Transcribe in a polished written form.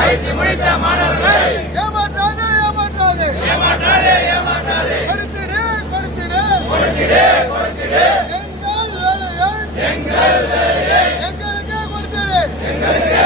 பயிற்சி முடித்த மாணவர்களை ஏமாற்றாதே ஏமாற்றாதே ஏமாற்றாதே ஏமாற்றாதே கொடுத்திடு கொடுத்திடு கொடுத்திடு கொடுத்திடு எங்கள் வேலையை எங்கள் வேலையை எங்களுக்கே கொடுத்திடு எங்களுக்கே